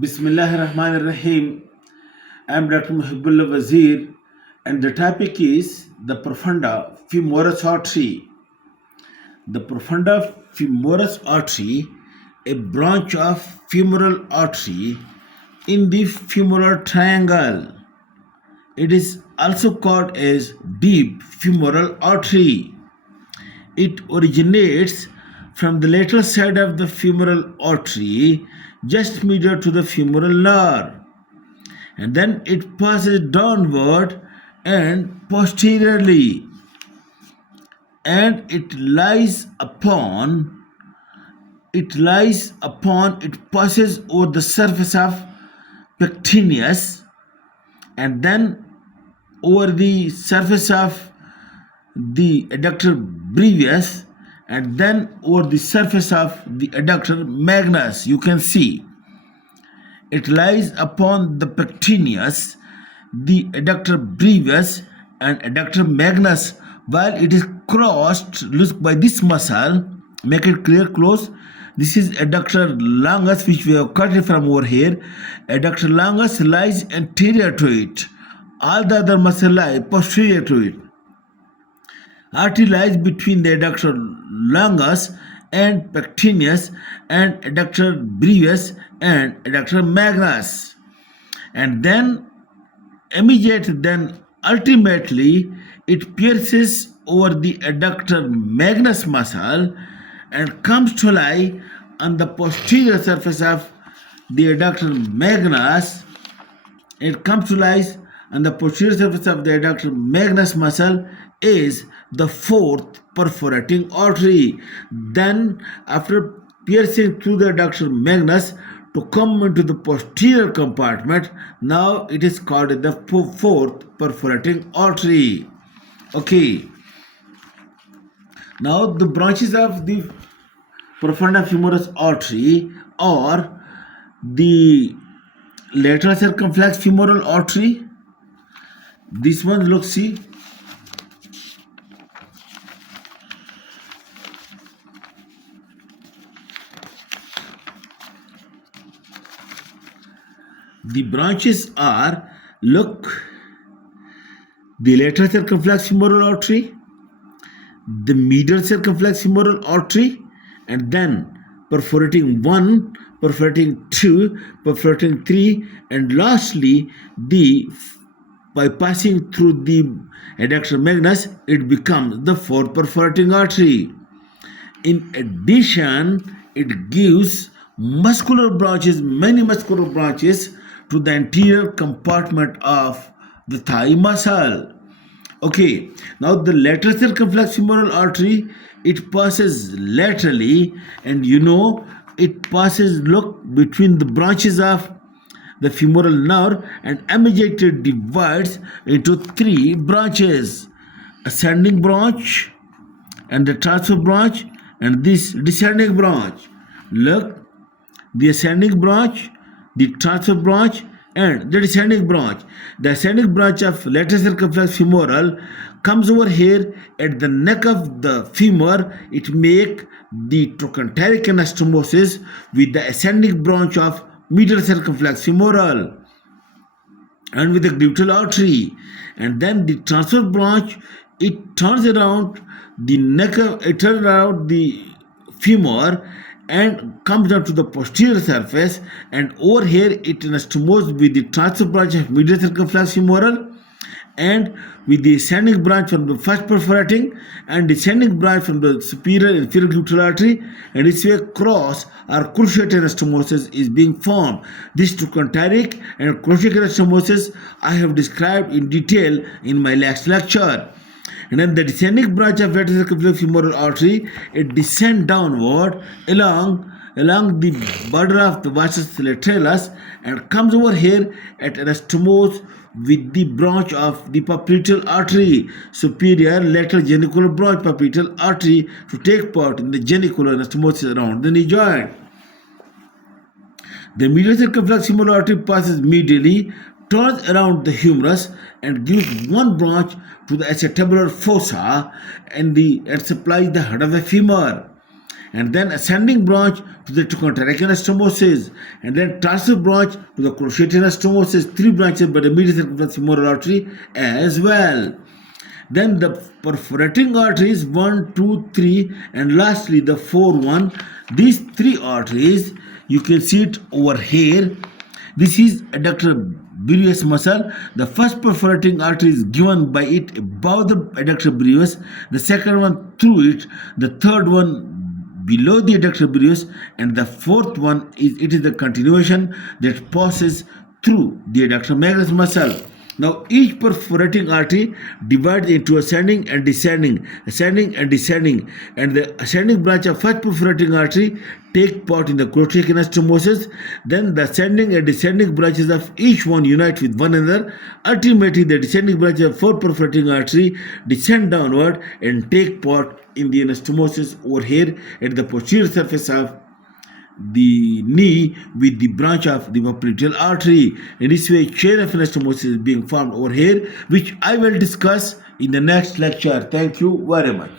Bismillahirrahmanirrahim. I am Dr. Mohibullah Wazir, and the topic is the Profunda Femoris Artery. The Profunda Femoris Artery, a branch of femoral artery in the femoral triangle. It is also called as deep femoral artery. It originates from the lateral side of the femoral artery just medial to the femoral nerve, and then it passes downward and posteriorly, and it passes over the surface of pectineus, and then over the surface of the adductor brevis, and then over the surface of the adductor magnus. You can see it lies upon the pectineus, the adductor brevis, and adductor magnus. While it is crossed, look by this muscle, make it clear close. This is adductor longus, which we have cut it from over here. Adductor longus lies anterior to it. All the other muscle lie posterior to it. Artery lies between the adductor longus and pectineus and adductor brevis and adductor magnus, and then ultimately it pierces over the adductor magnus muscle and comes to lie on the posterior surface of the adductor magnus. It comes to lie on the posterior surface of the adductor magnus muscle is the fourth perforating artery. Then, after piercing through the adductor magnus to come into the posterior compartment, now it is called the fourth perforating artery. Okay. Now, the branches of the profunda femoris artery are the lateral circumflex femoral artery. This one, look, see. The branches are, look, the lateral circumflex femoral artery, the medial circumflex femoral artery, and then perforating 1, perforating 2, perforating 3, and lastly, by passing through the adductor magnus, it becomes the fourth perforating artery. In addition, it gives muscular branches, many muscular branches to the anterior compartment of the thigh muscle. Okay, now the lateral circumflex femoral artery, it passes laterally, and it passes, look, between the branches of the femoral nerve, and immediately divides into three branches: ascending branch, and the transfer branch, and this descending branch. Look, the ascending branch, the transfer branch, and the descending branch. The ascending branch of lateral circumflex femoral comes over here at the neck of the femur. It make the trochanteric anastomosis with the ascending branch of medial circumflex femoral and with the gluteal artery. And then the transfer branch, it turns around the neck of, it turns around the femur and comes down to the posterior surface, and over here it anastomoses with the transfer branch of medial circumflex femoral and with the ascending branch from the first perforating and descending branch from the superior and inferior gluteal artery, and this way cross or cruciate anastomosis is being formed. This trochanteric and cruciate anastomosis I have described in detail in my last lecture. And then the descending branch of lateral circumflex femoral artery, it descends downward along the border of the vastus lateralis and comes over here at anastomose with the branch of the popliteal artery, superior lateral genicular branch popliteal artery, to take part in the genicular anastomosis around the knee joint. The medial circumflex femoral artery passes medially, turns around the humerus, and gives one branch to the acetabular fossa and supplies the head of the femur. and then ascending branch to the trochanteric anastomosis, and then transverse branch to the cruciate anastomosis. 3 branches by the medial circumflex femoral artery as well. Then the perforating arteries 1, 2, 3, and lastly the 4 1. These 3 arteries, you can see it over here. This is adductor brevis muscle. The first perforating artery is given by it above the adductor brevis, the second one through it, the third one below the adductor brevis, and the fourth one is the continuation that passes through the adductor magnus muscle. Now each perforating artery divides into ascending and descending, and the ascending branch of first perforating artery take part in the cruciate anastomosis. Then the ascending and descending branches of each one unite with one another. Ultimately, the descending branches of fourth perforating artery descend downward and take part in the anastomosis over here at the posterior surface of the knee with the branch of the popliteal artery. In this way, chain of anastomosis is being formed over here, which I will discuss in the next lecture. Thank you very much.